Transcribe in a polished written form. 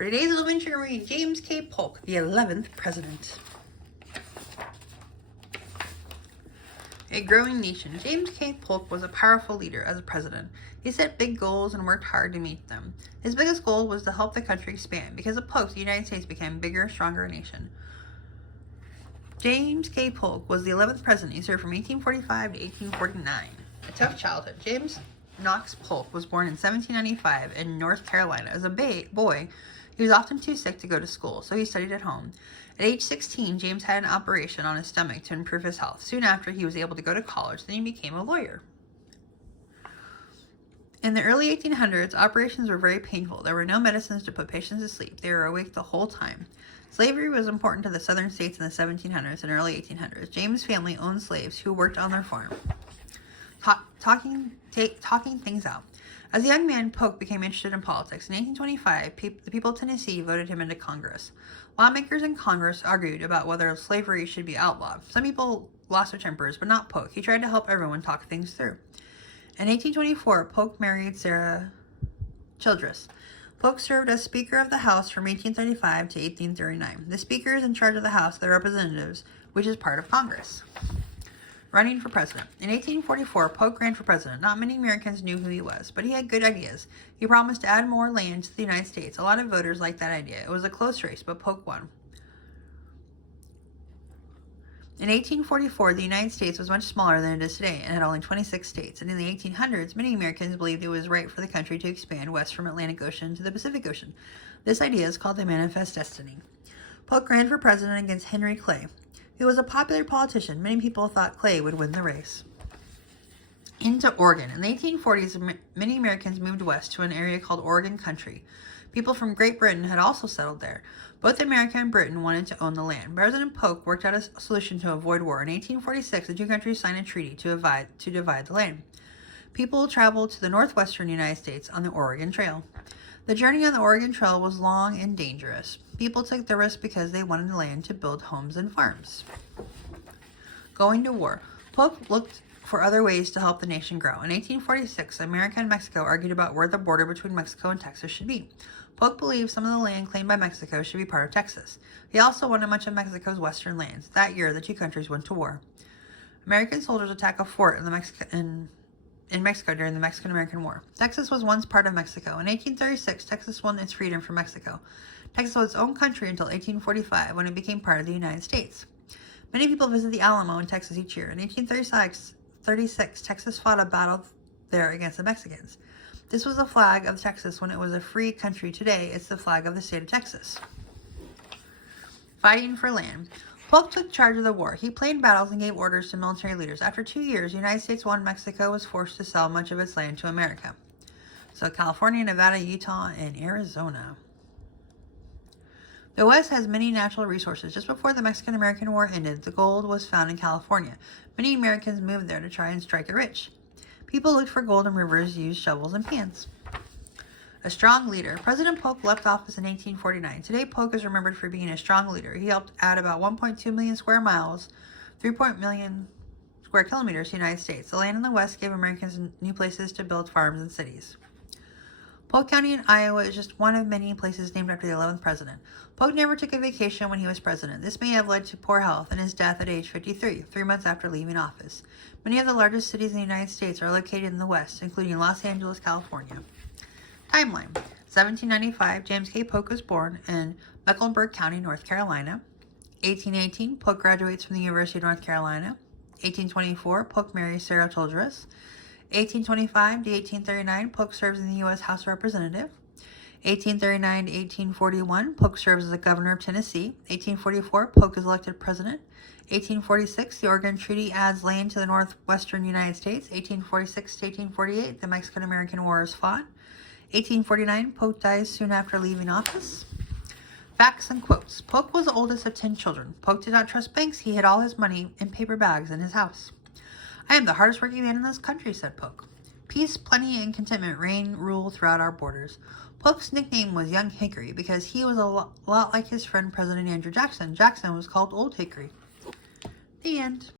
For today's adventure, we're reading James K. Polk, the 11th President. A growing nation. James K. Polk was a powerful leader as a president. He set big goals and worked hard to meet them. His biggest goal was to help the country expand. Because of Polk, the United States became a bigger, stronger nation. James K. Polk was the 11th president. He served from 1845 to 1849. A tough childhood. James Knox Polk was born in 1795 in North Carolina. As a boy, he was often too sick to go to school, so he studied at home. At age 16, James had an operation on his stomach to improve his health. Soon after, he was able to go to college, then he became a lawyer. In the early 1800s, operations were very painful. There were no medicines to put patients to sleep. They were awake the whole time. Slavery was important to the southern states in the 1700s and early 1800s. James' family owned slaves who worked on their farm. Talking things out. As a young man, Polk became interested in politics. In 1825, the people of Tennessee voted him into Congress. Lawmakers in Congress argued about whether slavery should be outlawed. Some people lost their tempers, but not Polk. He tried to help everyone talk things through. In 1824, Polk married Sarah Childress. Polk served as Speaker of the House from 1835 to 1839. The Speaker is in charge of the House of Representatives, which is part of Congress. Running for president. In 1844, Polk ran for president. Not many Americans knew who he was, but he had good ideas. He promised to add more land to the United States. A lot of voters liked that idea. It was a close race, but Polk won. In 1844, the United States was much smaller than it is today and had only 26 states. And in the 1800s, many Americans believed it was right for the country to expand west from Atlantic Ocean to the Pacific Ocean. This idea is called the Manifest Destiny. Polk ran for president against Henry Clay. He was a popular politician. Many people thought Clay would win the race. Into Oregon. In the 1840s, many Americans moved west to an area called Oregon Country. People from Great Britain had also settled there. Both America and Britain wanted to own the land. President Polk worked out a solution to avoid war. In 1846, the two countries signed a treaty to divide the land. People traveled to the northwestern United States on the Oregon Trail. The journey on the Oregon Trail was long and dangerous. People took the risk because they wanted the land to build homes and farms. Going to war. Polk looked for other ways to help the nation grow. In 1846, America and Mexico argued about where the border between Mexico and Texas should be. Polk believed some of the land claimed by Mexico should be part of Texas. He also wanted much of Mexico's western lands. That year, the two countries went to war. American soldiers attacked a fort in Mexico during the Mexican-American War. Texas was once part of Mexico. In 1836, Texas won its freedom from Mexico. Texas was its own country until 1845, when it became part of the United States. Many people visit the Alamo in Texas each year. In 1836, Texas fought a battle there against the Mexicans. This was the flag of Texas when it was a free country. Today, it's the flag of the state of Texas. Fighting for land. Polk took charge of the war. He planned battles and gave orders to military leaders. After 2 years, the United States won. Mexico was forced to sell much of its land to America. So California, Nevada, Utah, and Arizona. The West has many natural resources. Just before the Mexican-American War ended, the gold was found in California. Many Americans moved there to try and strike it rich. People looked for gold in rivers, used shovels and pans. A strong leader. President Polk left office in 1849. Today, Polk is remembered for being a strong leader. He helped add about 1.2 million square miles, 3.0 million square kilometers to the United States. The land in the West gave Americans new places to build farms and cities. Polk County in Iowa is just one of many places named after the 11th president. Polk never took a vacation when he was president. This may have led to poor health and his death at age 53, 3 months after leaving office. Many of the largest cities in the United States are located in the West, including Los Angeles, California. Timeline. 1795, James K. Polk was born in Mecklenburg County, North Carolina. 1818, Polk graduates from the University of North Carolina. 1824, Polk marries Sarah Childress. 1825 to 1839, Polk serves in the U.S. House of Representatives. 1839 to 1841, Polk serves as the governor of Tennessee. 1844, Polk is elected president. 1846, the Oregon Treaty adds land to the northwestern United States. 1846 to 1848, the Mexican-American War is fought. 1849, Polk dies soon after leaving office. Facts and quotes. Polk was the oldest of 10 children. Polk did not trust banks. He hid all his money in paper bags in his house. I am the hardest working man in this country, said Polk. Peace, plenty, and contentment rule throughout our borders. Polk's nickname was Young Hickory because he was a lot like his friend President Andrew Jackson. Jackson was called Old Hickory. The end.